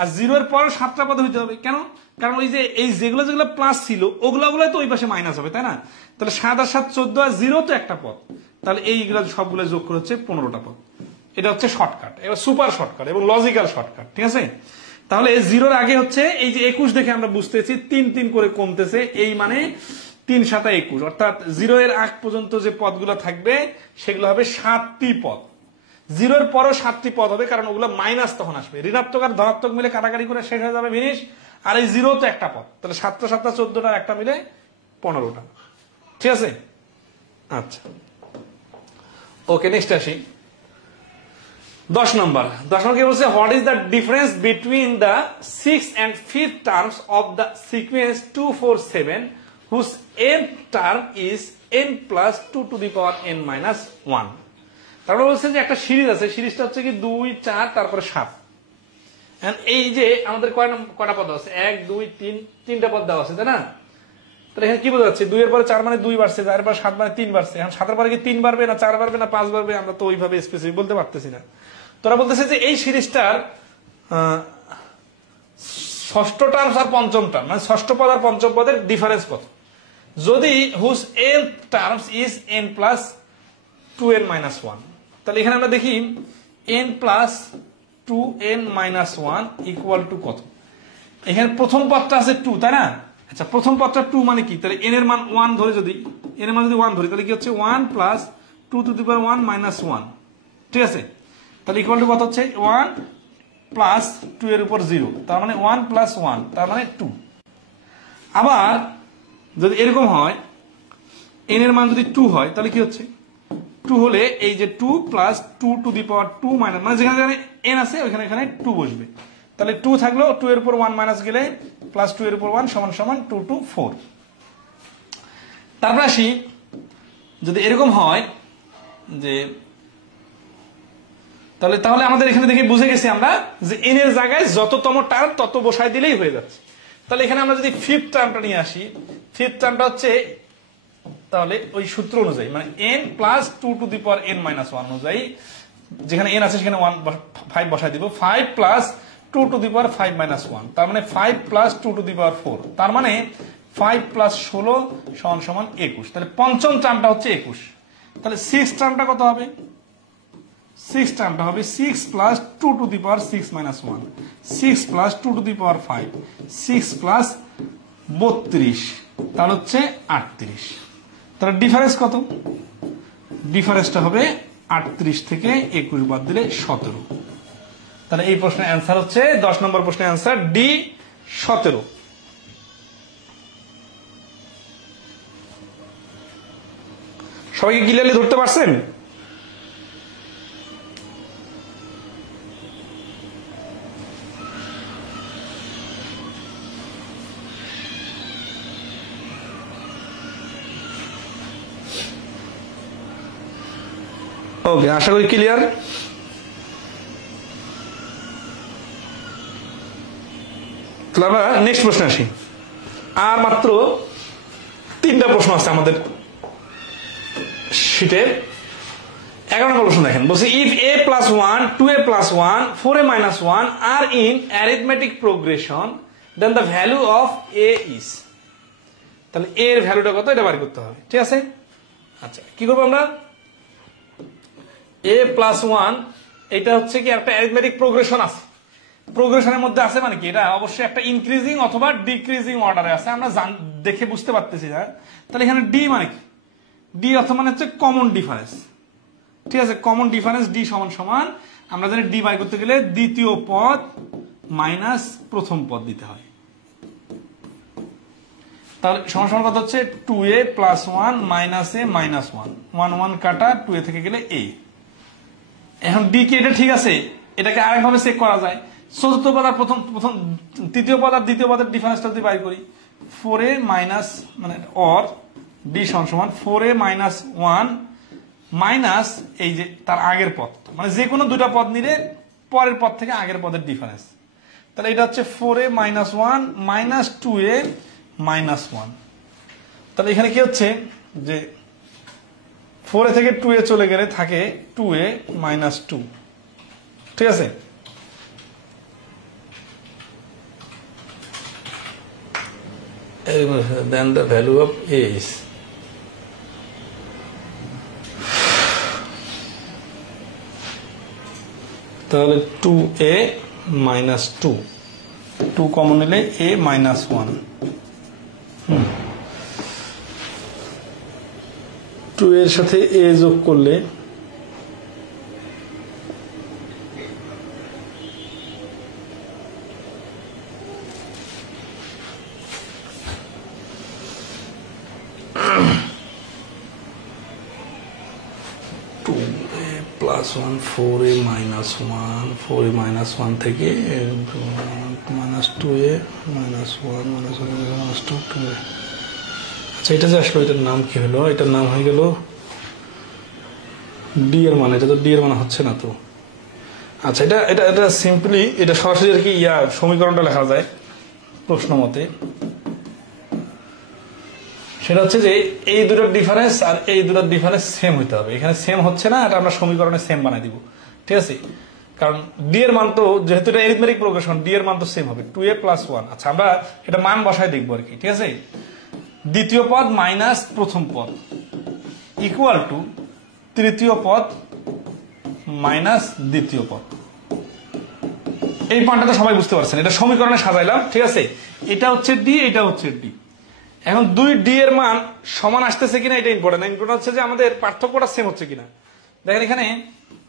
আর 0 এর পর 7টা পদ হইতে হবে। কেন? কারণ ওই যে এই যেগুলো প্লাস ছিল ওগুলো তো ওই পাশে মাইনাস হবে, তাই না? তাহলে 7 আর 7 14, আর 0 তো একটা পদ। তাহলে এইগুলো সবগুলো যোগ করে হচ্ছে 15টা পদ। এটা হচ্ছে শর্টকাট, এবার সুপার শর্টকাট এবং লজিক্যাল শর্টকাট, ঠিক আছে? তাহলে 0 এর আগে হচ্ছে এই যে 21 দেখে আমরা বুঝতেছি 3 3 করে কমতেছে, এই মানে 3 × 7 = 21, অর্থাৎ 0 এর আগ পর্যন্ত যে পদগুলো থাকবে সেগুলো হবে 7টি পদ। 0 এর পরও 7টি পদ হবে, কারণ ওগুলো মাইনাস তখন আসবে, ঋণাত্মক আর ধনাত্মক মিলে কাটাকাটি করে শেষ হয়ে যাবে ফিনিশ। আর এই 0 তো একটা পদ, তাহলে 7টা 7টা 14টা, একটা মিলে 15টা, ঠিক আছে? আচ্ছা, ওকে, নেক্সট আসি। 10 নম্বর কি বলছে, what is the difference between the 6th and 5th terms of the sequence 2 4 7 whose nth term is n + 2 to the power n - 1। তারপরে বলছে যে একটা সিরিজ আছে, সিরিজটা হচ্ছে কি 2 4 তারপরে 7। এই যে আমাদের কয়টা পদ আছে, 1 2 3, 3টা পদ দেওয়া আছে, তাই না? তাহলে এখানে কি বোঝা যাচ্ছে, 2 এর পরে 4 মানে 2 বাড়ছে, 4 এর পরে 7 মানে 3 বাড়ছে। এখন 7 এর পরে কি 3 বাড়বে না 4 বাড়বে না 5 বাড়বে, আমরা তো ওইভাবে স্পেসিফিক বলতে পারতেছি না। তোরা বলতেছে যে এই সিরিজটার ষষ্ঠ টার্ম আর পঞ্চম টার্ম, মানে ষষ্ঠ পদ আর পঞ্চম পদের ডিফারেন্স কত, যদি whose nth terms is n + 2n - 1। তাহলে এখানে আমরা দেখি n + 2n - 1 ইকুয়াল টু কত। এখানে প্রথম পদটা আছে 2, তাই না? আচ্ছা, প্রথম পদটা 2 মানে কি, তাহলে n এর মান 1 ধরে, যদি n এর মান যদি 1 ধরি, তাহলে কি হচ্ছে 1 + 2 টু দি পাওয়ার 1 - 1, ঠিক আছে? তাহলে ইকুয়াল টু কত হচ্ছে, 1 + 2 এর উপর 0, তার মানে 1 + 1, তার মানে 2। আবার যদি এরকম হয়, n এর মান যদি 2 হয়, তাহলে কি হচ্ছে, 2 হলে এই যে 2 + 2 টু দি পাওয়ার 2 মানে যেখানে n আছে ওইখানে এখানে 2 বসবে। তাহলে 2 থাকলো, 2 এর উপর 1 মাইনাস গেলে +2 এর উপর 1 = 2 to 4। তারপর আসি, যদি এরকম হয় যে, তাহলে আমাদের এখানে দেখে বুঝে গেছি আমরা যে n এর জায়গায় যততম টার্ম তত বসায় দিলেই হয়ে যাচ্ছে। তাহলে এখানে আমরা যদি 5th টার্মটা নিয়ে আসি, 5th টার্মটা হচ্ছে তাহলে ওই সূত্র অনুযায়ী, মানে n + 2 to the power n - 1 অনুযায়ী, যেখানে n আছে সেখানে 5 বসায় দিব, 5 + 2 টু দি পাওয়ার 5 - 1, তার মানে 5 + 2 টু দি পাওয়ার 4, তার মানে 5 + 16 = 21। তাহলে পঞ্চম টার্মটা হচ্ছে 21। তাহলে 6th টার্মটা কত হবে, 6th টার্মটা হবে 6 + 2 to the power 6 - 1, 6 + 2 to the power 5, 6 + 32, তাহলে হচ্ছে 38। তাহলে ডিফারেন্স কত, ডিফারেন্সটা হবে 38 থেকে 21 বাদ দিলে 17। তাহলে এই প্রশ্নের অ্যান্সার হচ্ছে 10 নম্বর প্রশ্নের অ্যান্সার D 17। সবাইকে ক্লিয়ারলি ধরতে পারছেন? ওকে, আশা করি ক্লিয়ার। তাহলে আমরা নেক্সট প্রশ্নে আসি। আর মাত্র 3টা প্রশ্ন আছে আমাদের শীটে। 11 নম্বর প্রশ্ন দেখেন, বলছে if a plus 1, 2a plus 1, 4a minus 1 are in arithmetic progression, then the value of a is। তাহলে a এর ভ্যালুটা কত এটা বের করতে হবে, ঠিক আছে? আচ্ছা, কি করবো আমরা? a plus 1 এটা হচ্ছে কি একটা অ্যারিথমেটিক প্রোগ্রেশন আছে। প্রোগ্রেশনের মধ্যে আছে মানে কি, এটা অবশ্যই একটা ইনক্রিজিং অথবা ডিক্রিজিং অর্ডারে আছে, আমরা দেখে বুঝতে পারতেছি না। তাহলে এখানে ডি মানে কি, ডি অর্থ মানে হচ্ছে কমন ডিফারেন্স, ঠিক আছে? কমন ডিফারেন্স ডি সমান সমান আমরা জানি ডি বাই করতে গেলে দ্বিতীয় পদ মাইনাস প্রথম পদ দিতে হয়। তাহলে সমান সমান কত হচ্ছে 2a plus 1 minus a minus 1, 1 1 কাটা 2a থেকে গেলে a। এখন ডি কি এটা ঠিক আছে? এটাকে আরেকভাবে চেক করা যায়। চতুর্থ পদ আর প্রথম তৃতীয় পদ আর দ্বিতীয় পদের ডিফারেন্সটা যদি বাই করি, 4a মাইনাস মানে অর ডি সমান সমান 4a minus 1 মাইনাস এই যে তার আগের পদ, মানে যে কোনো দুটা পদ নিলে পরের পদ থেকে আগের পদের ডিফারেন্স। তাহলে এটা হচ্ছে 4a minus 1 minus 2a minus 1। তাহলে এখানে কি হচ্ছে যে 4a থেকে 2a চলে গেলে থাকে 2a minus 2, ঠিক আছে? Then the value of a is, তাহলে 2a minus 2, 2 কমন নিলে a minus 1, 2 এর সাথে a যোগ করলে plus 1 4a minus 1, 4a minus 1 থেকে minus 2a minus 1 minus 1 minus 2 2a। আচ্ছা, এটা যে আসলো এটার নাম কি হলো? এটার নাম হয়ে গেল ডি এর মান। এটা তো ডি এর মান হচ্ছে না তো। আচ্ছা, এটা এটা এটা সিম্পলি এটা সরাসরি আর কি সমীকরণটা লেখা যায় প্রশ্ন মতে। সেটা হচ্ছে যে এই দুটোর ডিফারেন্স আর এই দুটোর ডিফারেন্স সেম হইতে হবে। এখানে সেম হচ্ছে না, এটা আমরা সমীকরণে সেম বানাই দিব, ঠিক আছে? কারণ ডি এর মান তো যেহেতু এটা অ্যারিথমেটিক প্রোগ্রেশন, ডি এর মান তো সেম হবে 2a plus 1। আচ্ছা, আমরা এটা মান বসায় দেখবো আর কি, ঠিক আছে? দ্বিতীয় পদ মাইনাস প্রথম পদ ইকুয়াল টু তৃতীয় পদ মাইনাস দ্বিতীয় পদ। এই পয়েন্টটা তো সবাই বুঝতে পারছেন, এটা সমীকরণে সাজাইলাম, ঠিক আছে? এটা হচ্ছে ডি, এটা হচ্ছে ডি। এখন দুই ডি এর মান সমান আসতেছে কিনা এটা ইম্পর্টেন্ট। ইম্পর্টেন্ট হচ্ছে যে আমাদের পার্থক্যটা সেম হচ্ছে কিনা। দেখেন এখানে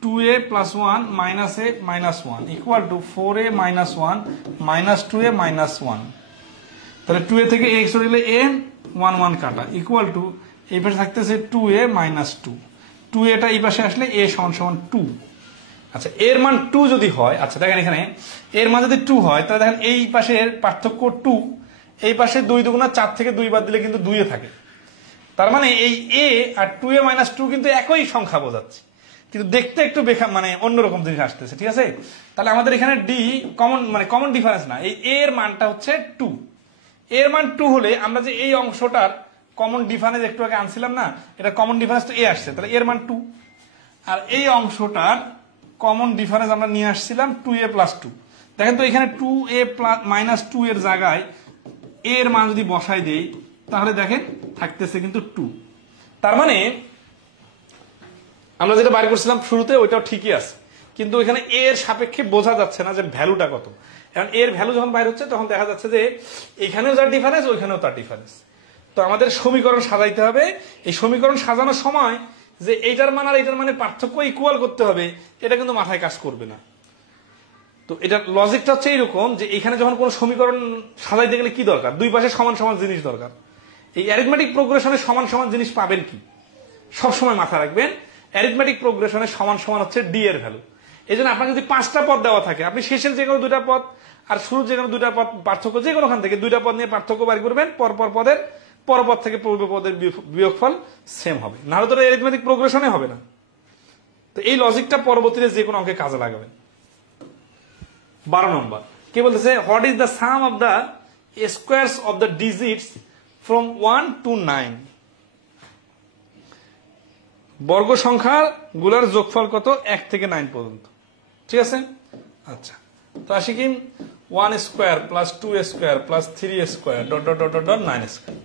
2a plus 1 minus a minus 1 equal to 4a minus 1 minus 2a minus 1। তাহলে 2a থেকে a সরে গেলে a 1 1 কাটা ইকুয়াল টু এই পাশে থাকতেছে 2a minus 2, 2a টা এই পাশে আসলে a সমান সমান 2। আচ্ছা, এর মান 2 যদি হয়, আচ্ছা দেখেন এখানে এর মান যদি 2 হয় তাহলে দেখেন এই পাশের পার্থক্য 2, এই পাশে 2 দুগুণা 4 থেকে 2 বাদ দিলে কিন্তু 2 এ থাকে। তার মানে এই a আর 2a minus 2 কিন্তু একই সংখ্যা বোঝাচ্ছে, কিন্তু দেখতে একটু মানে অন্যরকম জিনিস আসতেছে, ঠিক আছে? তাহলে আমাদের এখানে ডি কমন ডিফারেন্স না, এই a এর মানটা হচ্ছে 2। এর মান 2 হলে আমরা যে এই অংশটার কমন ডিফারেন্স একটু আগে আনছিলাম না, এটা কমন ডিফারেন্স তো a আসছে, তাহলে এর মান 2। আর এই অংশটার কমন ডিফারেন্স আমরা নিয়ে আসছিলাম 2a plus 2। দেখেন তো এখানে 2a minus 2 এর জায়গায় এর মান যদি বসাই দেই তাহলে দেখেন থাকতেছে কিন্তু 2। তার মানে আমরা যেটা বাইর করছিলাম শুরুতে ওইটাও ঠিকই আছে, কিন্তু এখানে এর সাপেক্ষে বোঝা যাচ্ছে না যে ভ্যালুটা কত। এখন এর ভ্যালু যখন বাইর হচ্ছে তখন দেখা যাচ্ছে যে এখানেও যার ডিফারেন্স ওইখানেও তার ডিফারেন্স। তো আমাদের সমীকরণ সাজাইতে হবে। এই সমীকরণ সাজানোর সময় যে এইটার মান আর এইটার মানে পার্থক্য ইকুয়াল করতে হবে, এটা কিন্তু মাথায় কাজ করবে না। তো এটার লজিকটা হচ্ছে এইরকম যে এখানে যখন কোনো সমীকরণ সাজাইতে গেলে কি দরকার? দুই পাশে সমান সমান জিনিস দরকার। এই অ্যারিথমেটিক প্রোগ্রেশনে সমান সমান জিনিস পাবেন কি? সবসময় মাথা রাখবেন অ্যারিথমেটিক প্রোগ্রেশনের সমান সমান হচ্ছে ডি এর ভ্যালু। এই জন্য আপনার যদি 5টা পদ দেওয়া থাকে, আপনি শেষের যে কোনো 2টা পদ আর শুরুর যে কোনো 2টা পদ পার্থক্য যে কোনোখান থেকে 2টা পদ নিয়ে পার্থক্য বের করবেন, পরপর পদের পরপর থেকে পূর্ব পদের বিয়োগফল সেম হবে, নাহলে তো অ্যারিথমেটিক প্রোগ্রেশনে হবে না। তো এই লজিকটা পরবর্তীতে যে কোনো অঙ্কে কাজে লাগাবেন। 12 নম্বর কি বলতেছে, what is the some of the squares of the digits from 1 to 9? বর্গ সংখ্যার গুলার যোগফল কত 1 থেকে 9 পর্যন্ত, ঠিক আছে? আচ্ছা, তো আসি কি 1 square plus 2 square plus 3 square dot dot dot dot 9 square.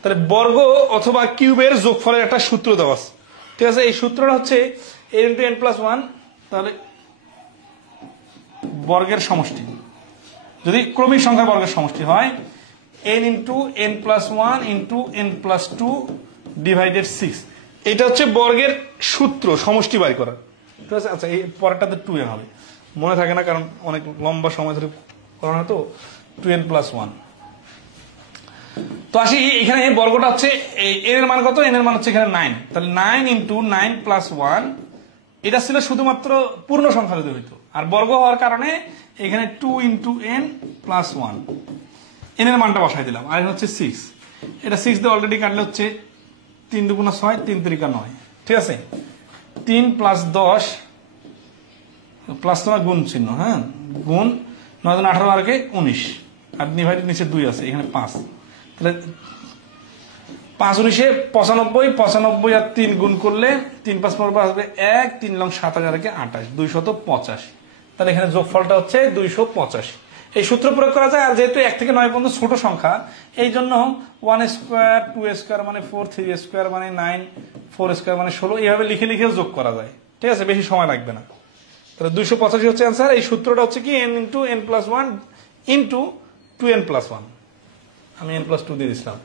তাহলে বর্গ অথবা কিউবের যোগফলের একটা সূত্র দেওয়া আছে, ঠিক আছে? এই সূত্রটা হচ্ছে a × n + 1, তাহলে বর্গের সমষ্টি যদি ক্রমিক সংখ্যার বর্গের সমষ্টি হয় n × n + 1 × n + 2 ডিভাইডেড 6, এটা হচ্ছে বর্গের সূত্র সমষ্টি বাই করার, ঠিক আছে? আচ্ছা, এই পরেরটাতে 2n হবে, মনে থাকে না কারণ অনেক লম্বা সময় ধরে করানো তো 2n + 1। তো আসি এখানে বর্গটা হচ্ছে n এর মান কত, n এর মান হচ্ছে এখানে 9, তাহলে 9 × 9 + 1, এটা ছিল শুধুমাত্র পূর্ণ সংখ্যা যদি হইতো, আর বর্গ হওয়ার কারণে এখানে 2 × n + 1, n এর মানটা বসাই দিলাম, আর হচ্ছে 6, এটা 6 দিয়ে অলরেডি কাটলে হচ্ছে 3 × 2 = 6, 3 × 3 = 9, ঠিক আছে? 3 + 10 প্লাস তোমার গুণ চিহ্ন, হ্যাঁ, গুণ 9 × 18 = 19, আর ডিভাইডেড নিচে 2 আছে, এখানে 5, তাহলে 5 × 9 = 95, 95 আর 3 গুণ করলে 3 × 5 = আসবে 1, 3 × 7 = 28, 285। তাহলে এখানে যোগফলটা হচ্ছে 285। এই সূত্র প্রয়োগ করা যায়, আর যেহেতু 1 থেকে 9 পর্যন্ত ছোট সংখ্যা, এই জন্য 1 স্কোয়ার 2 স্কোয়ার মানে 4, 3 স্কোয়ার মানে 9, 4 স্কোয়ার মানে 16, এইভাবে লিখে লিখেও যোগ করা যায়, ঠিক আছে? বেশি সময় লাগবে না। তাহলে 285 হচ্ছে অ্যান্সার। এই সূত্রটা হচ্ছে কি n × n + 1 × 2n + 1, আমি n + 2 দিয়ে দিছিলাম।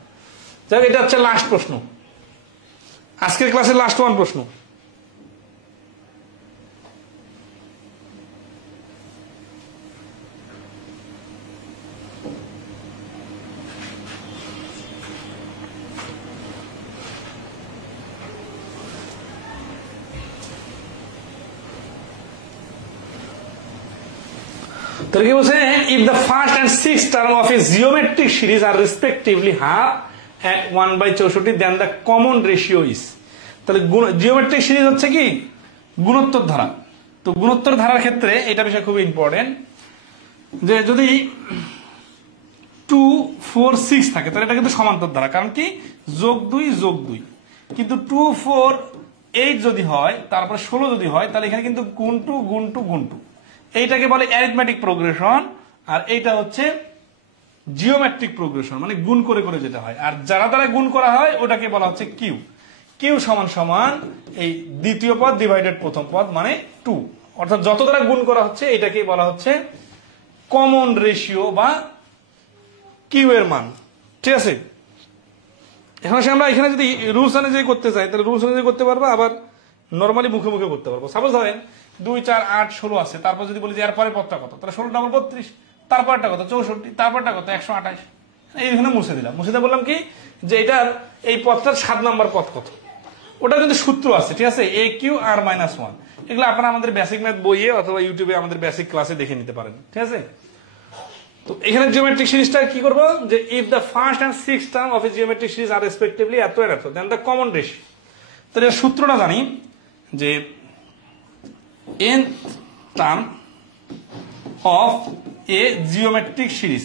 যাক, এটা হচ্ছে লাস্ট প্রশ্ন, আজকের ক্লাসের লাস্ট ওয়ান প্রশ্ন। তাহলে কি বলছে, if the first and sixth term of a geometric series are respectively half and 1/64, then the common ratio is। তাহলে জিওমেট্রিক সিরিজ হচ্ছে কি গুণোত্তর ধারা। তো গুণোত্তর ধারার ক্ষেত্রে এটা বিষয় খুবই ইম্পর্টেন্ট, যে যদি 2, 4, 6 থাকে তাহলে এটা কিন্তু সমান্তর ধারা, কারণ কি +2 + 2, কিন্তু 2, 4, 8 যদি হয়, তারপরে 16 যদি হয়, তাহলে এখানে কিন্তু গুণ 2 গুণ 2 গুণ 2, এইটাকে বলে অ্যারিথমেটিক প্রোগ্রেশন, আর এইটা হচ্ছে জিওমেট্রিক প্রোগ্রেশন, মানে গুণ করে করে যেটা হয়। আর যারা দ্বারা গুণ করা হয় ওটাকে বলা হচ্ছে কিউ। কিউ সমান সমান এই দ্বিতীয় পদ ডিভাইডেড প্রথম পদ মানে 2, অর্থাৎ যত দ্বারা গুণ করা হচ্ছে এটাকেই বলা হচ্ছে কমন রেশিও বা কিউ এর মান, ঠিক আছে? এখন আমরা এখানে যদি রুলস অনুযায়ী করতে চাই তাহলে রুলস অনুযায়ী করতে পারবো, আবার নর্মালি মুখে মুখে করতে পারবো। সাপোজ ধরেন 2, 4, 8, 16 আছে, তারপর যদি বলি যে এর পরে পদটা কত, তাহলে 16 × 32, তারপরটা কত 64, তারপরটা কত 128, এইখানে মুছে দিলাম। মুছে দিয়ে বললাম কি যে এটার এই পদটার 7 নম্বর পদ কত, ওটা কিন্তু সূত্র আছে, ঠিক আছে? AQR-1, এগুলো আপনারা আমাদের বেসিক ম্যাথ বইয়ে অথবা ইউটিউবে আমাদের বেসিক ক্লাসে দেখে নিতে পারেন, ঠিক আছে? তো এখানে জিওমেট্রিক সিরিজটা কি করবো, যে if the first and sixth term of a geometric series are respectively এত এর এত, দেন দ্য কমন রেশিও। তাহলে এর সূত্রটা জানি যে n term of a geometric series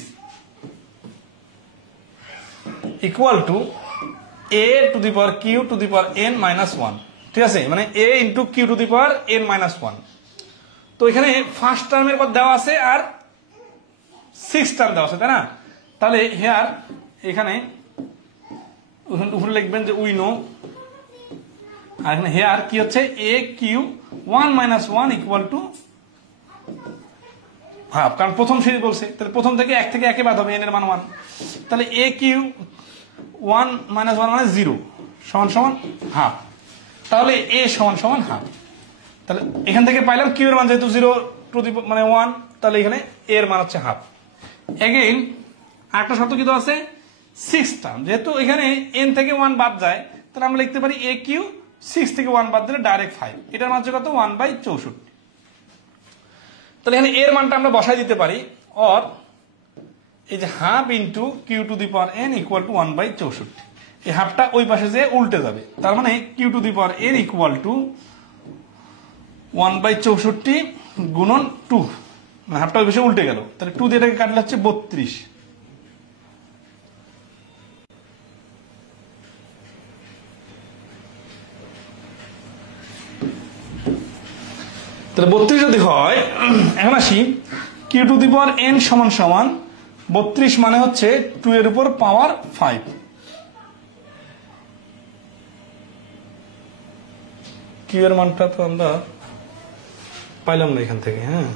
equal to a⁴q⁴n−1, ঠিক আছে? মানে a × q⁴n−1। তো এখানে ফার্স্ট টার্মের পর দেওয়া আছে আর সিক্স টার্ম দেওয়া আছে, তাই না? তাহলে হেয়ার এখানে উপরে লিখবেন যে উই নো, আর এখানে হেয়ার কি হচ্ছে AQ1-1 = হাফ, কারণ প্রথম সিরিজ বলছে, তাহলে প্রথম থেকে 1 থেকে 1 বাদ হবে, n এর মান 1, তাহলে AQ1-1 মানে 0 সমান সমান হাফ, তাহলে a সমান সমান হাফ। তাহলে এখান থেকে পাইলাম q এর মান যেহেতু 0 মানে 1, তাহলে এখানে a এর মান হচ্ছে হাফ। এগেইন আরেকটা শর্ত কি আছে, 6 টার্ম, যেহেতু এখানে n থেকে 1 বাদ যায়, তাহলে আমরা লিখতে পারি AQ 6 থেকে 1 বাদ দিলে ডাইরেক্ট 5, এটার মান হচ্ছে কত 1/64। তাহলে এখানে এর মানটা আমরা বসাই দিতে পারি, অর এই যে half into q to the power n equal to 1/64, এই হাফটা ওই পাশে যে উল্টে যাবে, তার মানে q to the power n equal to 1/64 গুণন 2, মানে হাফটা ওই পাশে উল্টে গেল, তাহলে 2 দিয়ে এটাকে কাটলে হচ্ছে 32। তাহলে 32 যদি হয়, এখন আসি q to the power n সমান সমান 32 মানে হচ্ছে 2 এর উপর পাওয়ার 5। কিউ এর মানটা তো আমরা পাইলাম না এখান থেকে, হ্যাঁ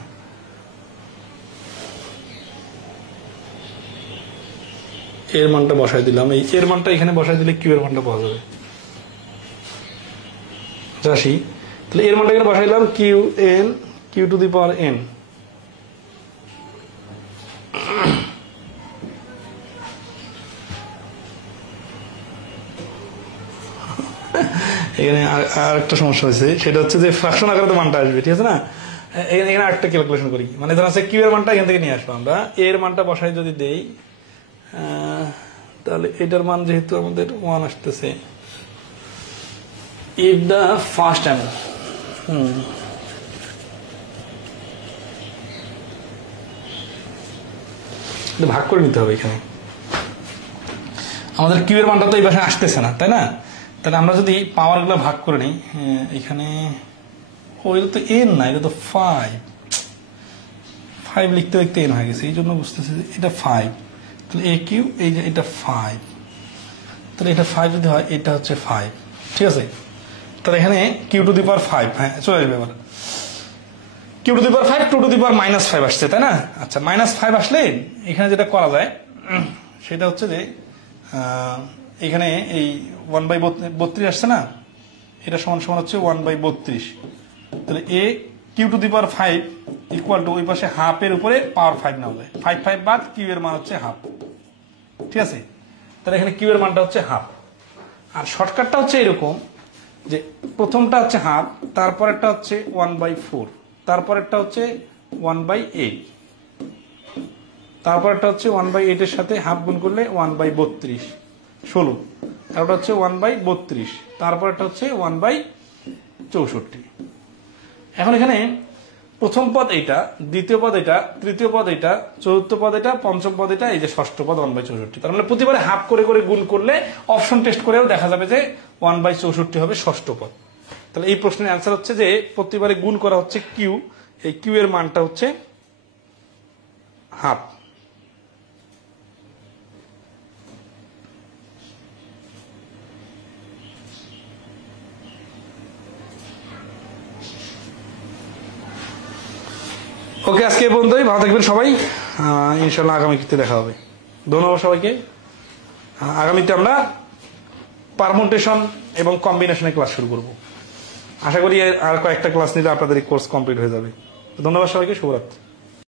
এর মানটা বসাই দিলাম, এই এর মানটা এখানে বসাই দিলে কিউ এর মানটা পাওয়া যাবে। আসি তাহলে এর মানটা এখানে বসাইলাম q to the power n, এখানে আর একটা সমস্যা হয়েছে, সেটা হচ্ছে যে ফ্র্যাকশন আকারে তো মানটা আসবে, ঠিক আছে না। এখানে আরেকটা ক্যালকুলেশন করি, মানে ধর আছে কিউ এর মানটা এখান থেকে নিয়ে আসবো আমরা, এর মানটা বসাই যদি দেই, তাহলে এটার মান যেহেতু আমাদের 1 আসতেছে, if the first time ভাগ করে নিতে হবে এখানে, আমাদের কিউ এর মানটা তো এই পাশে আসতেছে না, তাই না। তাহলে আমরা যদি পাওয়ার গুলো ভাগ করে নিই, এখানে এটা তো এন না, এটা তো 5 লিখতে লিখতে এন হয়ে গেছে, এই জন্য বুঝতেছি এটা 5, তাহলে এ কিউ এই যে এটা 5, তাহলে এটা 5 যদি হয় এটা হচ্ছে 5, ঠিক আছে। তাহলে এখানে কিউ টু দি পাওয়ার 5, হ্যাঁ চলে আসবে এবার q to the power 5 2 to the power -5 আসছে, তাই না। আচ্ছা -5 আসলে এখানে যেটা করা যায় সেটা হচ্ছে যে এখানে এই 1/32 আসছে না, এটা সমান সমান হচ্ছে 1/32, তাহলে a q to the power 5 equal to ওই পাশে হাফের উপরে পাওয়ার 5 না হলে 5 বাদ কিউ এর মান হচ্ছে হাফ, ঠিক আছে। তাহলে এখানে কিউ এর মানটা হচ্ছে হাফ, আর শর্টকাটটা হচ্ছে এরকম যে প্রথমটা হচ্ছে হাফ, তারপরেরটা হচ্ছে 1/4, তারপরেরটা হচ্ছে 1/8, তারপরেরটা হচ্ছে 1/8 এর সাথে হাফ গুণ করলে 1/32 16, তারপর হচ্ছে 1/32, তারপরেরটা হচ্ছে 1/64। এখন এখানে প্রথম পদ এটা, দ্বিতীয় পদ এটা, তৃতীয় পদ এটা, চতুর্থ পদ এটা, পঞ্চম পদ এটা, এই যে ষষ্ঠ পদ 1/64, তার মানে প্রতিবারে হাফ করে করে গুণ করলে অপশন টেস্ট করেও দেখা যাবে যে 1/64 হবে ষষ্ঠ পদ। তাহলে এই প্রশ্নের অ্যান্সার হচ্ছে যে প্রতিবারে গুণ করা হচ্ছে কিউ, এই কিউ এর মানটা হচ্ছে হাফ। ওকে, আজকে এই পর্যন্তই, ভালো থাকবেন সবাই, ইনশাল্লাহ আগামী ক্ষেত্রে দেখা হবে। ধন্যবাদ সবাইকে। আগামীতে আমরা পারমুটেশন এবং কম্বিনেশনের ক্লাস শুরু করব, আশা করি আর কয়েকটা ক্লাস নিলে আপনাদের এই কোর্স কমপ্লিট হয়ে যাবে। ধন্যবাদ সবাইকে, শুভরাত্রি।